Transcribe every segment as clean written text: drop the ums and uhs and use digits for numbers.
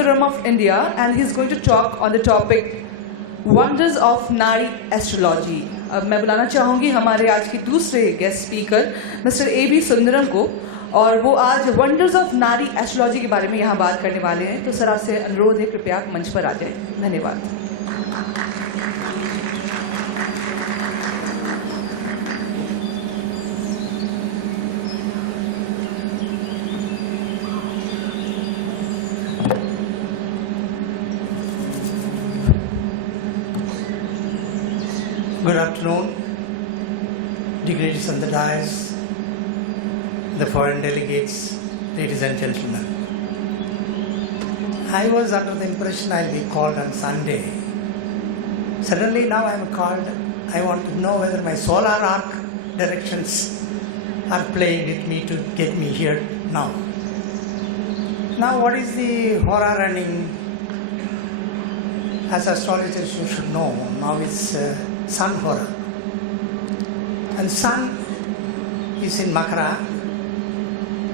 Sundaram of India, and he's going to talk on the topic Wonders of Nadi Astrology. अब मैं बुलाना चाहूँगी हमारे आज के दूसरे guest speaker mister A.B. Sundaram को, और वो आज वंडर्स ऑफ नारी एस्ट्रोलॉजी के बारे में यहाँ बात करने वाले हैं. तो सर आपसे अनुरोध है कृपया मंच पर आ जाए. धन्यवाद. Good afternoon, dignitaries on the dais, the foreign delegates, ladies and gentlemen. I was under the impression I'll be called on Sunday. Suddenly now I am called. I want to know whether my solar arc directions are playing with me to get me here now. Now what is the horror running? As astrologers you should know, now it's Sun Hora. And Sun is in Makara,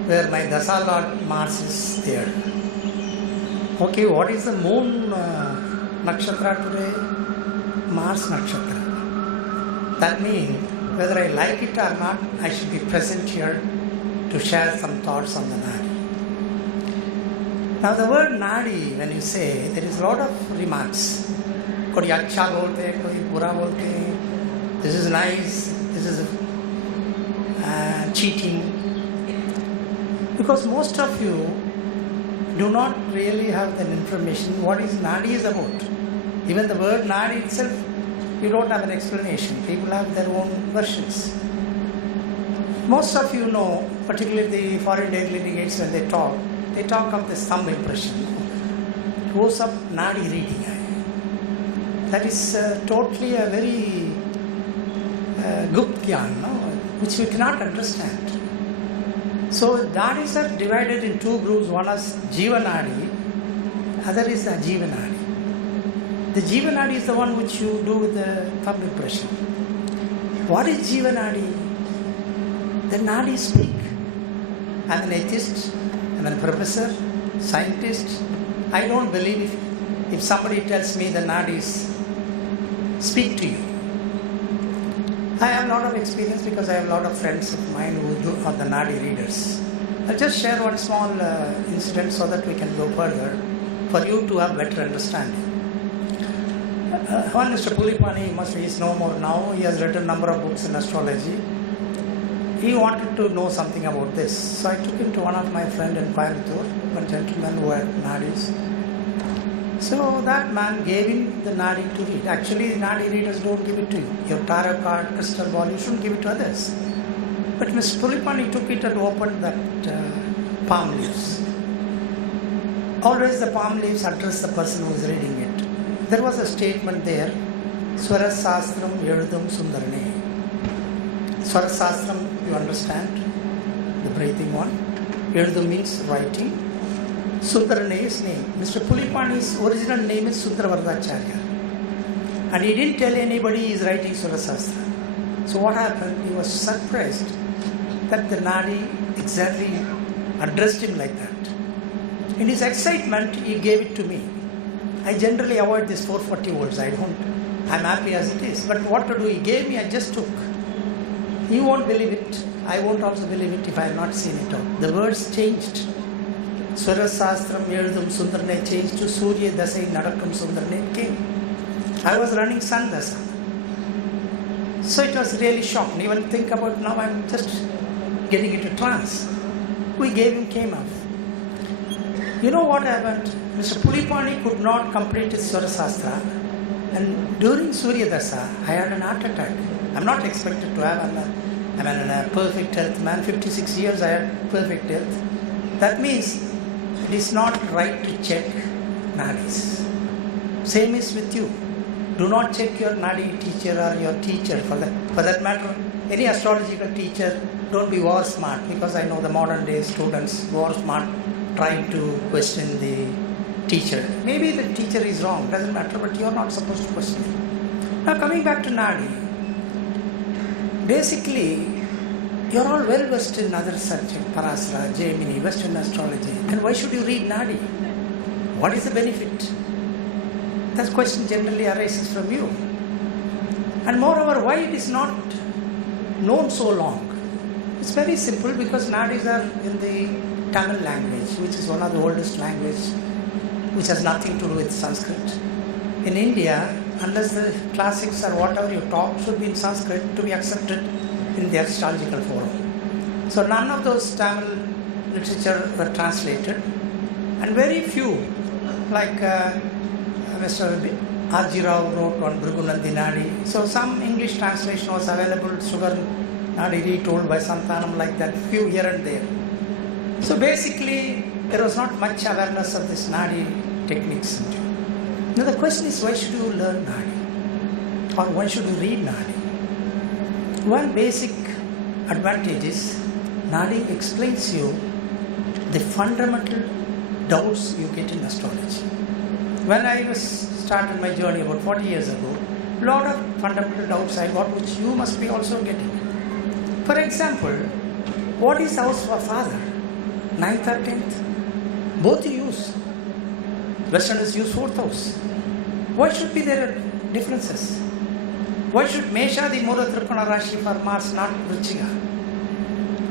where my Dasa Lord Mars is there. Okay, what is the moon nakshatra today? Mars nakshatra. That means whether I like it or not, I should be present here to share some thoughts on the Nadi. Now the word Nadi, when you say, there is a lot of remarks. कोई अच्छा बोलते हैं, कोई बुरा बोलते हैं. This is nice, this is cheating. Because most of you do not really have that information what is Nadi is about. Even the word Nadi itself, you don't have an explanation. People have their own versions. Most of you know, particularly the foreign delegates, when they talk of this thumb impression. वो सब Nadi reading है. That is totally a very gupt gyan, no? Which we cannot understand. So nadis are divided in two groups. One is Jiva Nadi, other is the Jiva Nadi. The Jiva Nadi is the one which you do with the thumb impression. What is Jiva Nadi? The Nadi speak. I'm an atheist, I'm a professor, scientist. I don't believe if somebody tells me the Nadis speak to you. I have a lot of experience because I have a lot of friends of mine who are the Nadi readers. I'll just share one small incident so that we can go further for you to have better understanding. One Mr. Pulipani, he is no more now. He has written a number of books in astrology. He wanted to know something about this. So I took him to one of my friends in Coimbatore, one gentleman who had Nadis. So that man gave him the Nadi to read. Actually, Nadi readers don't give it to you. Your tarot card, crystal ball, you shouldn't give it to others. But Mr. Pulipani took it and opened that palm leaves. Always the palm leaves address the person who is reading it. There was a statement there, Swara Sastram Yerdum Sundarane. Swara Sastram, you understand, the breathing one. Yerdum means writing. Sundarana's name. Mr. Pulipani's original name is Bhattacharjee. And he didn't tell anybody he is writing Surasastra. So what happened? He was surprised that the Nadi exactly addressed him like that. In his excitement, he gave it to me. I generally avoid this 440 words. I'm happy as it is. But what to do? He gave me, I just took. He won't believe it. I won't also believe it if I have not seen it out. The words changed. Swara Sastram Yerdum Sundarane changed to Surya Dasai Nadakam Sundarane came. I was running Sun Dasa. So it was really shocking. Even think about now, I'm just getting into trance. We gave him, came off. You know what happened? Mr. Pulipani could not complete his Swara Sastra. And during Surya Dasa, I had an heart attack. I'm not expected to have I'm in a perfect health man. 56 years I had perfect health. That means it is not right to check Nadis. Same is with you. Do not check your Nadi teacher or your teacher. For that matter, any astrological teacher, don't be war smart, because I know the modern day students war smart trying to question the teacher. Maybe the teacher is wrong, doesn't matter, but you are not supposed to question him. Now coming back to Nadi, basically you are all well versed in other subjects, Parasara, Gemini, Western astrology. And why should you read Nadi? What is the benefit? That question generally arises from you. And moreover, why it is not known so long? It's very simple, because nadis are in the Tamil language, which is one of the oldest languages, which has nothing to do with Sanskrit. In India, unless the classics or whatever you talk should be in Sanskrit to be accepted in the astrological forum. So none of those Tamil literature were translated, and very few, like Mr. R.G. Rao wrote on Bhrigunandi Nadi. So some English translation was available, Sugar Nadi retold by Santanam, like that, few here and there. So basically, there was not much awareness of this Nadi techniques. Now the question is, why should you learn Nadi? Or why should you read Nadi? One basic advantage is, Nadi explains you the fundamental doubts you get in astrology. When I started my journey about 40 years ago, a lot of fundamental doubts I got, which you must be also getting. For example, what is house for father? 9th or 10th? Both you use. Westerners use 4th house. Why should be there differences? Why should Mesha the Mura Tripana Rashi for Mars, not Vrichiga?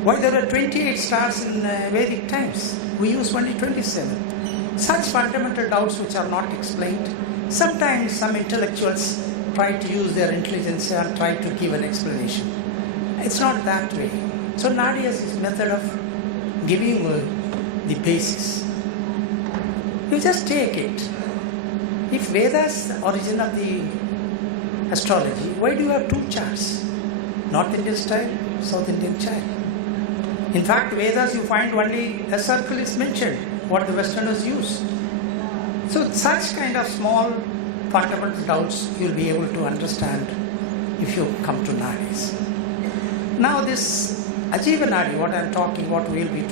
Why there are 28 stars in Vedic times? We use only 27. Such fundamental doubts which are not explained. Sometimes some intellectuals try to use their intelligence and try to give an explanation. It's not that way. So Nadi has this method of giving you the basis. You just take it. If Veda is the origin of the astrology, why do you have two charts? North Indian style, South Indian style. In fact, Vedas you find only a circle is mentioned, what the Westerners use. So such kind of small fundamental doubts you will be able to understand if you come to Nadis. Now this Ajiva Nadi, what I am talking, what we will be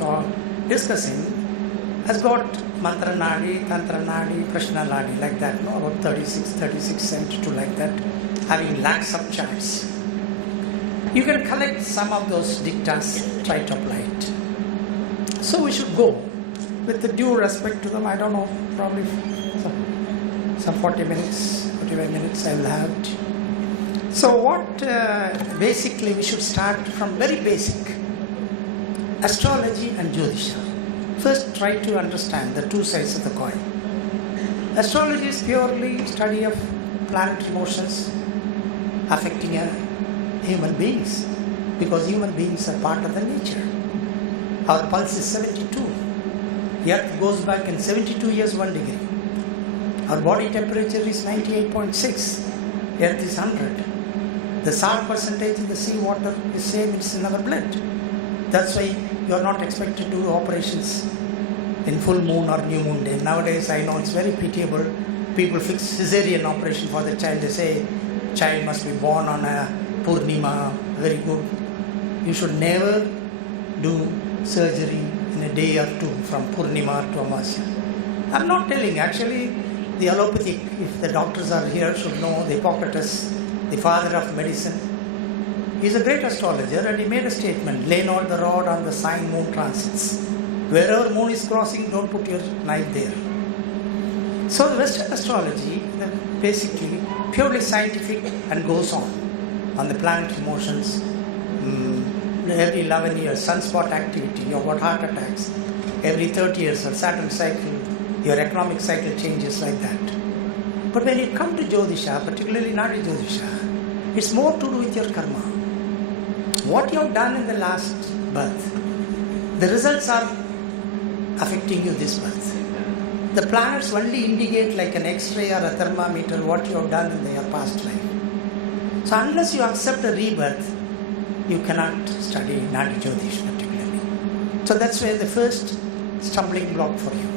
discussing, has got Mantra Nadi, Tantra Nadi, Prashna Nadi, like that, no? About 36, 72 like that, having lakhs of charts. You can collect some of those dictas, try to apply it. So we should go with the due respect to them. I don't know, probably some 40 minutes, 45 minutes I will have it. So what basically we should start from very basic. Astrology and Jyotisha. First try to understand the two sides of the coin. Astrology is purely study of planetary motions affecting human beings, because human beings are part of the nature. Our pulse is 72. Earth goes back in 72 years 1 degree. Our body temperature is 98.6. Earth is 100. The salt percentage in the sea water is same, it's in our blood. That's why you are not expected to do operations in full moon or new moon day. Nowadays I know it's very pitiable. People fix cesarean operation for the child. They say child must be born on a Purnima. Very good. You should never do surgery in a day or two from Purnima to Amasya. I'm not telling, actually the allopathic, if the doctors are here, should know. The Hippocrates, the father of medicine, he's a great astrologer, and he made a statement, lay not the rod on the sign moon transits. Wherever moon is crossing, don't put your knife there. So the Western astrology, basically purely scientific and goes on the planetary motions. Every 11 years, sunspot activity, you have got heart attacks. Every 30 years, or Saturn cycle, your economic cycle changes like that. But when you come to Jyotisha, particularly Nadi Jyotisha, it's more to do with your karma. What you have done in the last birth, the results are affecting you this birth. The planets only indicate like an X-ray or a thermometer what you have done in your past life. So unless you accept a rebirth, you cannot study Nadi Jyotish particularly. So that's where the first stumbling block for you.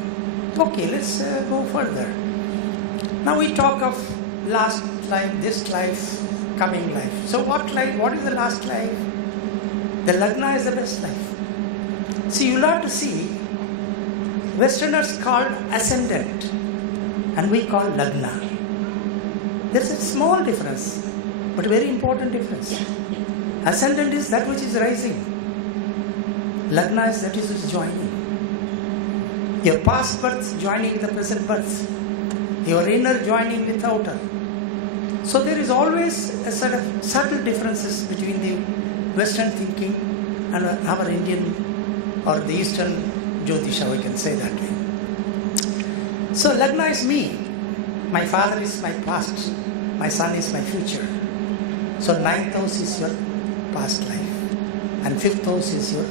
Okay, let's go further. Now we talk of last life, this life, coming life. So what life? What is the last life? The Lagna is the best life. See, you'll have to see, Westerners called ascendant and we call Lagna. There's a small difference, but very important difference. Ascendant is that which is rising. Lagna is that which is joining. Your past birth joining with the present birth. Your inner joining with outer. So there is always a sort of subtle differences between the Western thinking and our Indian or the Eastern Jyotisha, we can say that way. So Lagna is me. My father is my past. My son is my future. So ninth house is your past life. And fifth house is your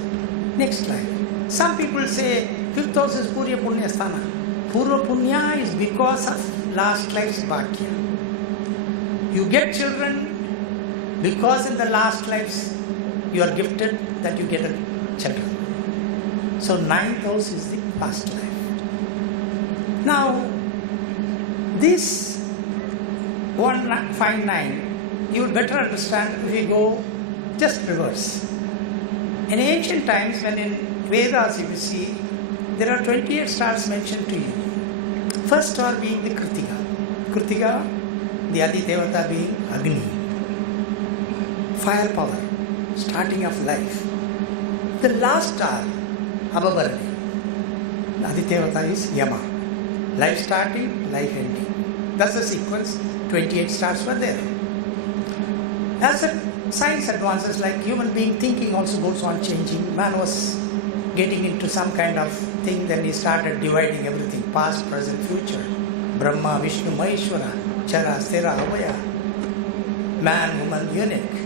next life. Some people say fifth house is Purya Punya Sthana. Purva Punya is because of last life's Bhakya. You get children because in the last lives you are gifted that you get a children. So ninth house is the past life. Now, this 159, you would better understand if we go just reverse. In ancient times, when in Vedas you will see, there are 28 stars mentioned to you. First star being the Kritika. Kritika, the Adi Devata being Agni. Fire power, starting of life. The last star, Abhavarani. The Adi Devata is Yama. Life starting, life ending. That's the sequence. 28 stars were there. As science advances, like human being thinking also goes on changing. Man was getting into some kind of thing, then he started dividing everything, past, present, future. Brahma, Vishnu, Maheshwara, Chara, Stira, Abhaya. Man, woman, unique.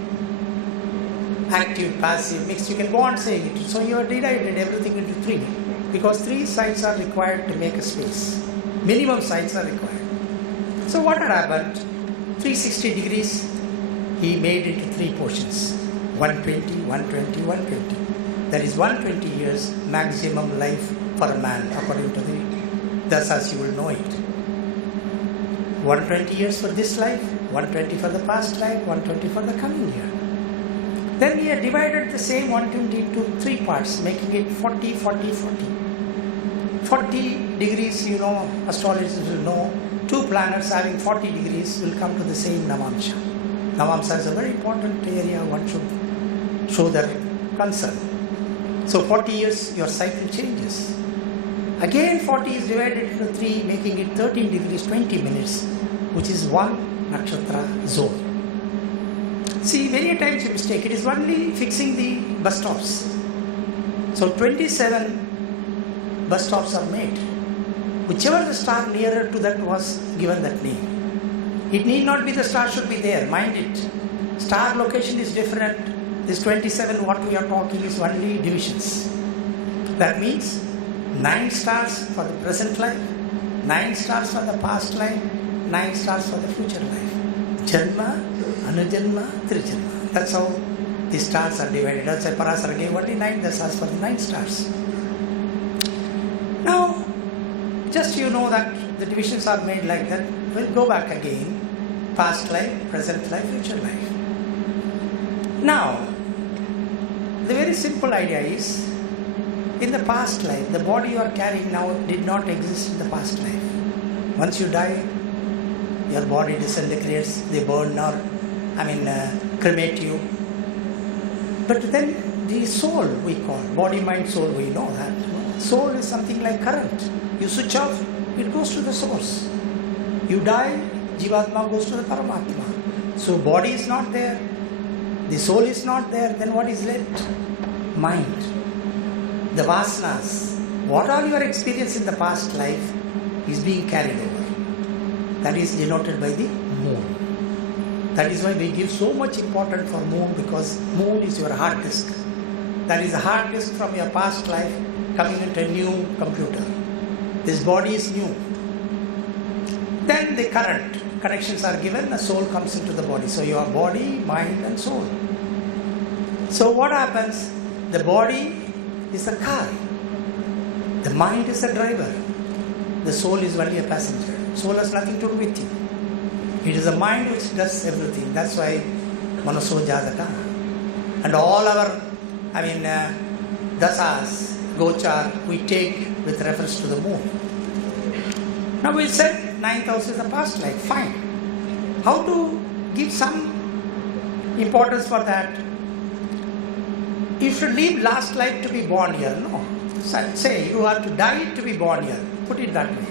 Active, passive, mixed. You can go on saying it. So you have divided everything into three. Because three sides are required to make a space. Minimum sides are required. So what had happened? 360 degrees, he made into three portions. 120, 120, 120. That is 120 years maximum life for a man according to the dasas, you will know it. 120 years for this life, 120 for the past life, 120 for the coming year. Then we have divided the same 120 into three parts, making it 40, 40, 40. 40 degrees, you know, astrologers will know, two planets having 40 degrees will come to the same Navamsha. Navamsha is a very important area, one should show their concern. So 40 years, your cycle changes. Again 40 is divided into 3, making it 13 degrees 20 minutes, which is one nakshatra zone. See, many times you mistake, it is only fixing the bus stops. So 27 bus stops are made. Whichever the star nearer to that was given that name. It need not be the star should be there, mind it. Star location is different. This 27 what we are talking is only divisions. That means 9 stars for the present life, 9 stars for the past life, 9 stars for the future life. Janma, Anujanma, Trijanma. That's how the stars are divided. That's why Parasara gave only 9 dasas for the 9 stars. Now, just you know that the divisions are made like that. We'll go back again. Past life, present life, future life. Now, the very simple idea is, in the past life, the body you are carrying now did not exist in the past life. Once you die, your body disintegrates, they burn or, cremate you. But then the soul we call, body, mind, soul, we know that. Soul is something like current. You switch off, it goes to the source. You die, Jivatma goes to the Paramatma. So body is not there, the soul is not there, then what is left? Mind. The vasanas, what all your experience in the past life is being carried over. That is denoted by the moon. That is why we give so much importance for moon, because moon is your hard disk. That is a hard disk from your past life coming into a new computer. This body is new. Then the current connections are given, the soul comes into the body. So your body, mind and soul. So what happens? The body is a car. The mind is a driver. The soul is only a passenger. Soul has nothing to do with you. It is the mind which does everything. That's why Manaso Jataka. And all our, dasas, gochar, we take with reference to the moon. Now we said 9th house is the past life. Fine. How to give some importance for that? You should leave last life to be born here. No. say you have to die to be born here. Put it that way.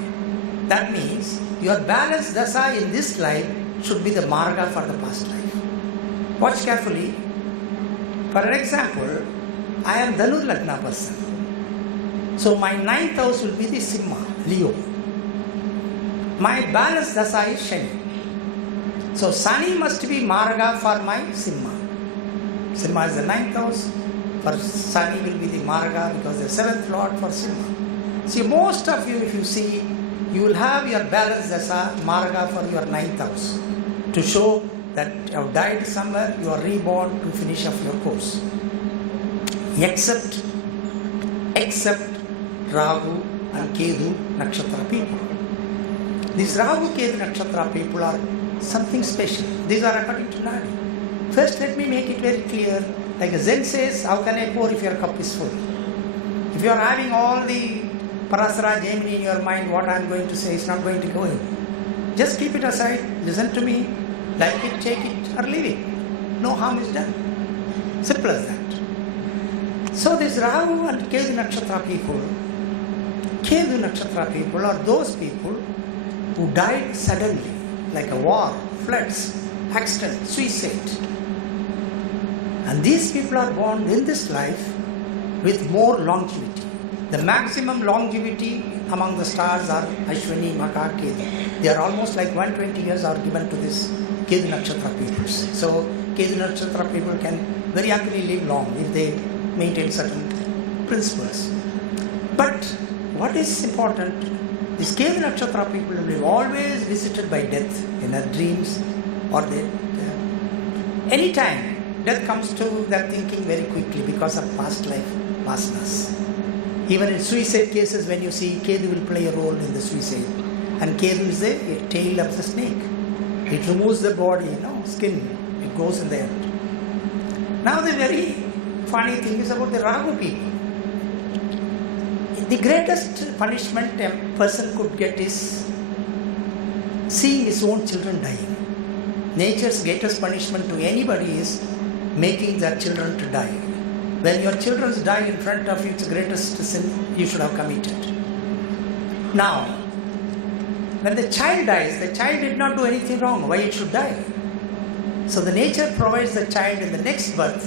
That means your balanced dasa in this life should be the marga for the past life. Watch carefully. For an example, I am Dhanur Lagna person. So my 9th house will be the Simha, Leo. My balanced dasa is Shani. So Sani must be marga for my Simha. Simha is the 9th house. For Sani will be the marga because the 7th lord for Simha. See, most of you, if you see, you will have your balanced dasa marga for your 9th house to show that you have died somewhere, you are reborn to finish off your course. Except Rahu and Ketu Nakshatra people. These Rahu Ketu Nakshatra people are something special. These are according to Nadi. First, let me make it very clear. Like a Zen says, how can I pour if your cup is full? If you are having all the Parasara Jaimini in your mind, what I am going to say is not going to go in. Just keep it aside, listen to me, like it, take it, or leave it. No harm is done. Simple as that. So this Rahu and Ketu Nakshatra people are those people who died suddenly, like a war, floods, accident, suicide. And these people are born in this life with more longevity. The maximum longevity among the stars are Ashwini, Maka, Ketu. They are almost like 120 years are given to this Ketu Nakshatra people. So Ketu Nakshatra people can very happily live long if they maintain certain principles. But what is important is Ketu Nakshatra people will be always visited by death in their dreams or anytime. Death comes to their thinking very quickly because of past life vasanas. Even in suicide cases, when you see Ketu will play a role in the suicide, and Ketu is the tail of the snake. It removes the body, skin. It goes in the end. Now the very funny thing is about the Rahu people. The greatest punishment a person could get is seeing his own children dying. Nature's greatest punishment to anybody is making their children to die. When your children die in front of you, it's the greatest sin you should have committed. Now, when the child dies, the child did not do anything wrong. Why it should die? So the nature provides the child in the next birth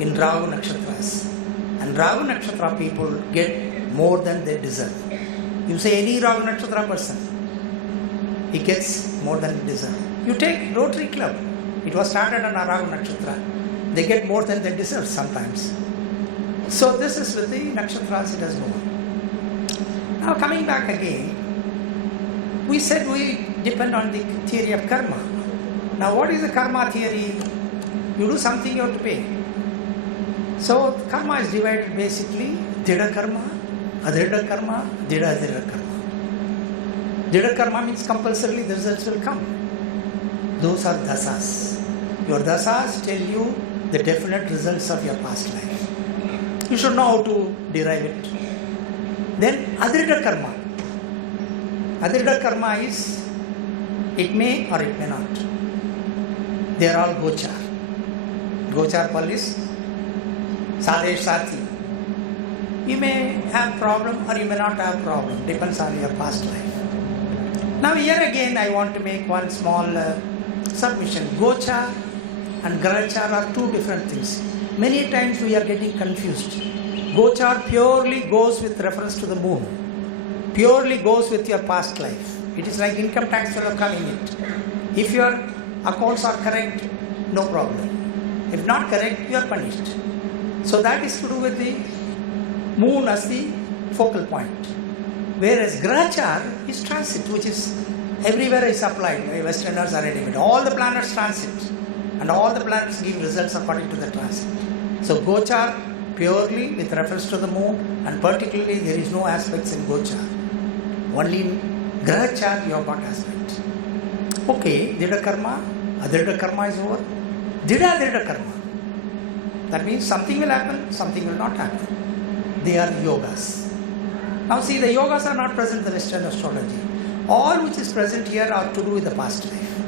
in Rahu Nakshatras. And Rahu Nakshatra people get more than they deserve. You say any Rahu Nakshatra person, he gets more than he deserves. You take Rotary Club. It was started on a Rahu Nakshatra. They get more than they deserve sometimes. So this is with the Nakshatras, it has no one. Now coming back again, we said we depend on the theory of karma. Now what is the karma theory? You do something, you have to pay. So karma is divided basically Dida karma, Adrida karma, Dida Adrida karma. Dida karma means compulsorily the results will come. Those are dasas. Your dasas tell you the definite results of your past life. You should know how to derive it. Then Adrida karma. Adrida karma is, it may or it may not. They are all Gochar. Gochar Pal is Sadesh Sati. You may have problem or you may not have problem. Depends on your past life. Now here again I want to make one small submission. Gochar and Grahachar are two different things. Many times we are getting confused. Gochar purely goes with reference to the moon. Purely goes with your past life. It is like income tax will come in it. If your accounts are correct, no problem. If not correct, you are punished. So that is to do with the moon as the focal point. Whereas Grahachar is transit, which is everywhere is applied by Westerners or anybody. All the planets transit and all the planets give results according to the transit. So Gochar purely with reference to the moon, and particularly there is no aspects in Gochar. Only in Grahachar you have got aspect. Okay, Dida karma, Adrida karma is over. Dida Adrida karma. That means something will happen, something will not happen. They are yogas. Now see, the yogas are not present in the Western astrology. All which is present here are to do with the past life.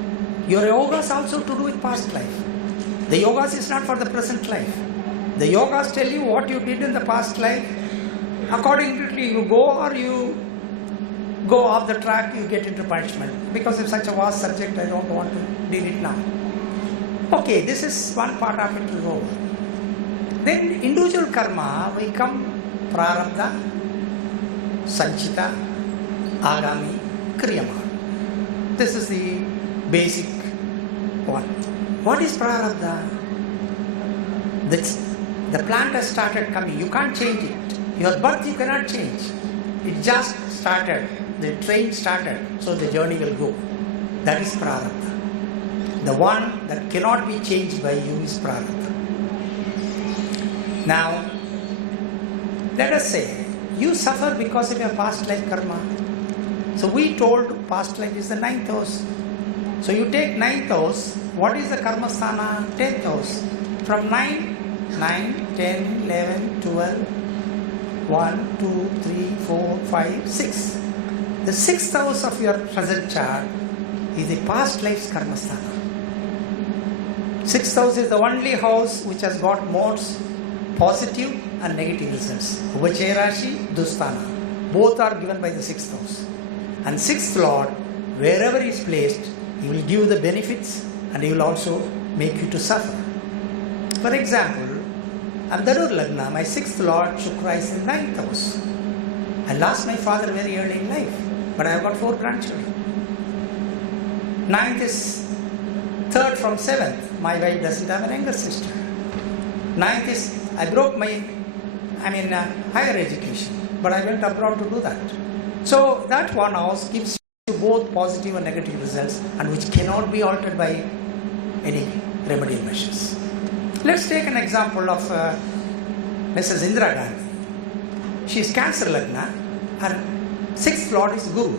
Your yogas also to do with past life. The yogas is not for the present life. The yogas tell you what you did in the past life Accordingly, you go or you go off the track, you get into punishment. Because it's such a vast subject, I don't want to deal it now. Okay, this is one part of it is over. Then individual karma, we come prarabdha, sanchita, agami, kriyama. This is the basic one. What is prarabdha? The plant has started coming. You can't change it. Your birth you cannot change. It just started. The train started. So the journey will go. That is prarabdha. The one that cannot be changed by you is prarabdha. Now, let us say you suffer because of your past life karma. So we told past life is the 9th house. So you take 9th house. What is the karma sthana? 10th house. From 9, 10, 11, 12, 1, 2, 3, 4, 5, 6. The 6th house of your present chart is the past life's karma sthana. 6th house is the only house which has got modes, positive and negative results. Ubachaya Rashi, Dusthana. Both are given by the 6th house. And 6th Lord, wherever he is placed, he will give the benefits and he will also make you to suffer. For example, I'm Dhanur Lagna, my 6th Lord Shukra is in 9th house. I lost my father very early in life, but I have got 4 grandchildren. 9th is 3rd from 7th. My wife doesn't have an younger sister. 9th is, I broke my, higher education, but I went abroad to do that. So that one house gives you both positive and negative results and which cannot be altered by any remedial measures. Let's take an example of Mrs. Indira Gandhi. She is Cancer Lagna. Her 6th Lord is Guru.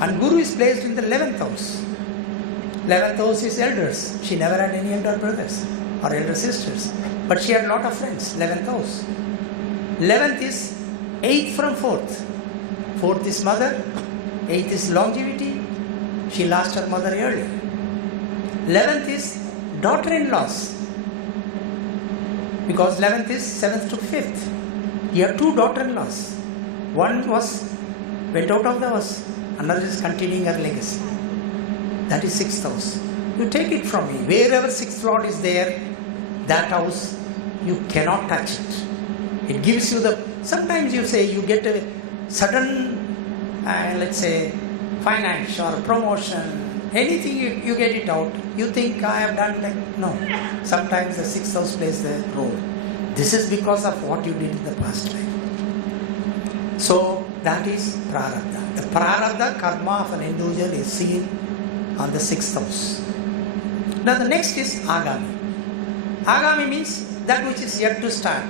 And Guru is placed in the 11th house. 11th house is elders. She never had any elder brothers or elder sisters. But she had a lot of friends. 11th house. 11th is 8th from 4th. 4th is mother. 8th is longevity. She lost her mother early. 11th is daughter-in-laws. Because 11th is 7th to 5th. You have 2 daughter-in-laws. One went out of the house. Another is continuing her legacy. That is 6th house. You take it from me. Wherever 6th Lord is there, that house, you cannot touch it. It gives you sometimes you say you get a sudden, let's say, finance or promotion. Anything you get it out, you think I have done no. Sometimes the 6th house plays the role. This is because of what you did in the past life. So that is prarabdha. The prarabdha karma of an individual is seen on the 6th house. Now the next is agami. Agami means that which is yet to start.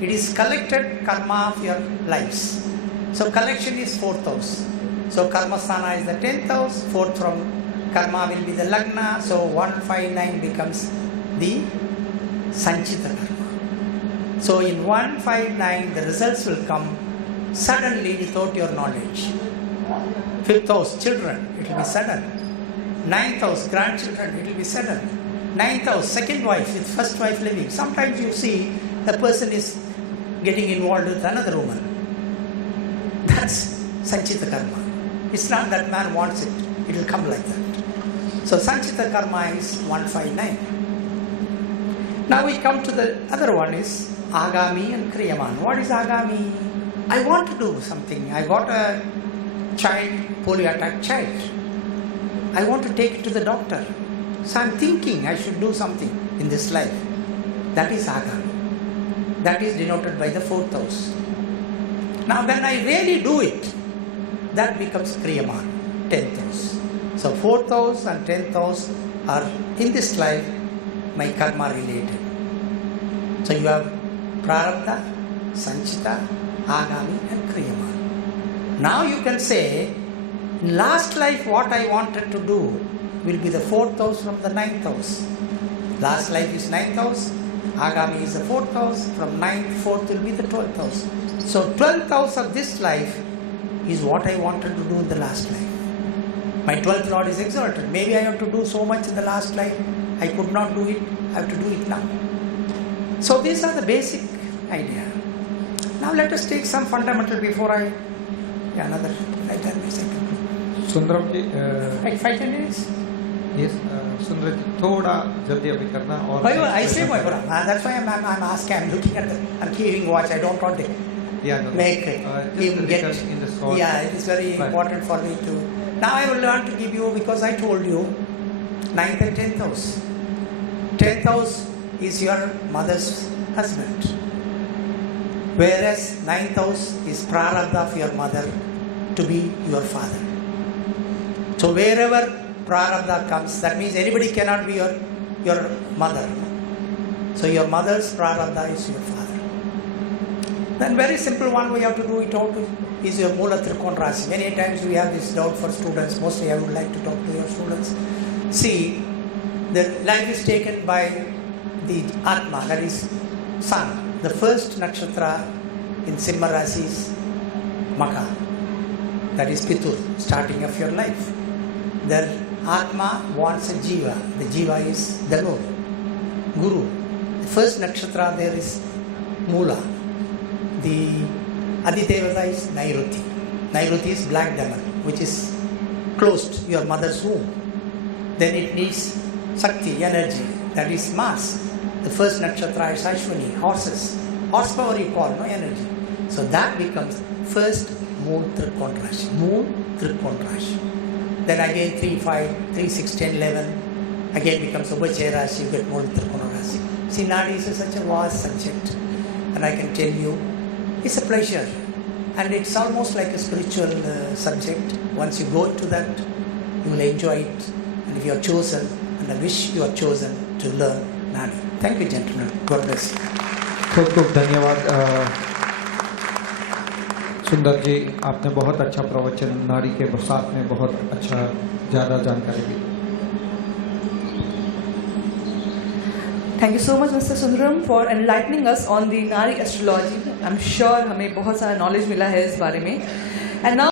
It is collected karma of your lives. So collection is 4th house. So karma sthana is the 10th house. 4th from karma will be the lagna. So 159 becomes the sanchita karma. So in 159 the results will come suddenly without your knowledge. 5th house, children, it will be sudden. 9th house, grandchildren, it will be sudden. 9th house, second wife with first wife living. Sometimes you see the person is getting involved with another woman. That's sanchita karma. It's not that man wants it. It will come like that. So sanchita karma is 159. Now we come to the other one is agami and kriyaman. What is agami? I want to do something. I got a child, polio attacked child. I want to take it to the doctor. So I'm thinking I should do something in this life. That is agami. That is denoted by the 4th house. Now when I really do it, that becomes kriyaman, 10th house. So 4th house and 10th house are in this life my karma related. So you have prarabdha, sanchita, agami and kriyaman. Now you can say, last life what I wanted to do will be the 4th house from the 9th house. Last life is 9th house, agami is the 4th house, from 9th, 4th will be the 12th house. So 12th house of this life is what I wanted to do in the last life. My 12th Lord is exalted. Maybe I have to do so much in the last life, I could not do it, I have to do it now. So these are the basic idea. Now let us take some fundamental before I. Yeah, another 5-10 seconds. Sundaram ji Like 5-10 minutes. Yes सुंदर जी थोड़ा जल्दी अभी करना और I say my brother. That's why I'm asking. I'm looking at I'm keeping watch. I don't want to make him get. in the short Yeah, it is very important for me to. Now I will learn to give you because I told you 9th and 10th house. 10th house is your mother's husband, whereas 9th house is prarabdha of your mother to be your father. So wherever prarabdha comes, that means anybody cannot be your mother. So your mother's prarabdha is your father. Then very simple one we have to do it out is your Mula Trikon Rasi. Many times we have this doubt for students. Mostly I would like to talk to your students. See, the life is taken by the Atma, that is Sun. The first nakshatra in Simha Rasi is Maka. That is Pitur, starting of your life. The Atma wants a Jiva. The Jiva is Danu, Guru. The first nakshatra there is Mula. The Aditevata is Nairuti. Nairuti is black demon, which is closed your mother's womb. Then it needs Shakti, energy. That is Mars. The first nakshatra is Ashwini, horses. Horsepower you call, no energy. So that becomes first Moon Trikon Rashi. Moon Trikon Rashi. Then again 3, 5, 3, 6, 10, 11. Again becomes Ubhachaya Rashi, you get Moon Trikon Rashi. See, Nadi is such a vast subject. And I can tell you, it's a pleasure. And it's almost like a spiritual subject. Once you go into that, you will enjoy it. And if you are chosen, and I wish you are chosen to learn Nadi. Thank you, gentlemen. God bless you. खूब खूब धन्यवाद सुंदर जी, आपने बहुत अच्छा प्रवचन नाड़ी के साथ में बहुत अच्छा ज़्यादा जानकारी दी. Thank you so much, Mr. Sundaram, for enlightening us on the Nadi Astrology. I'm sure हमें बहुत सारा knowledge मिला है इस बारे में. And now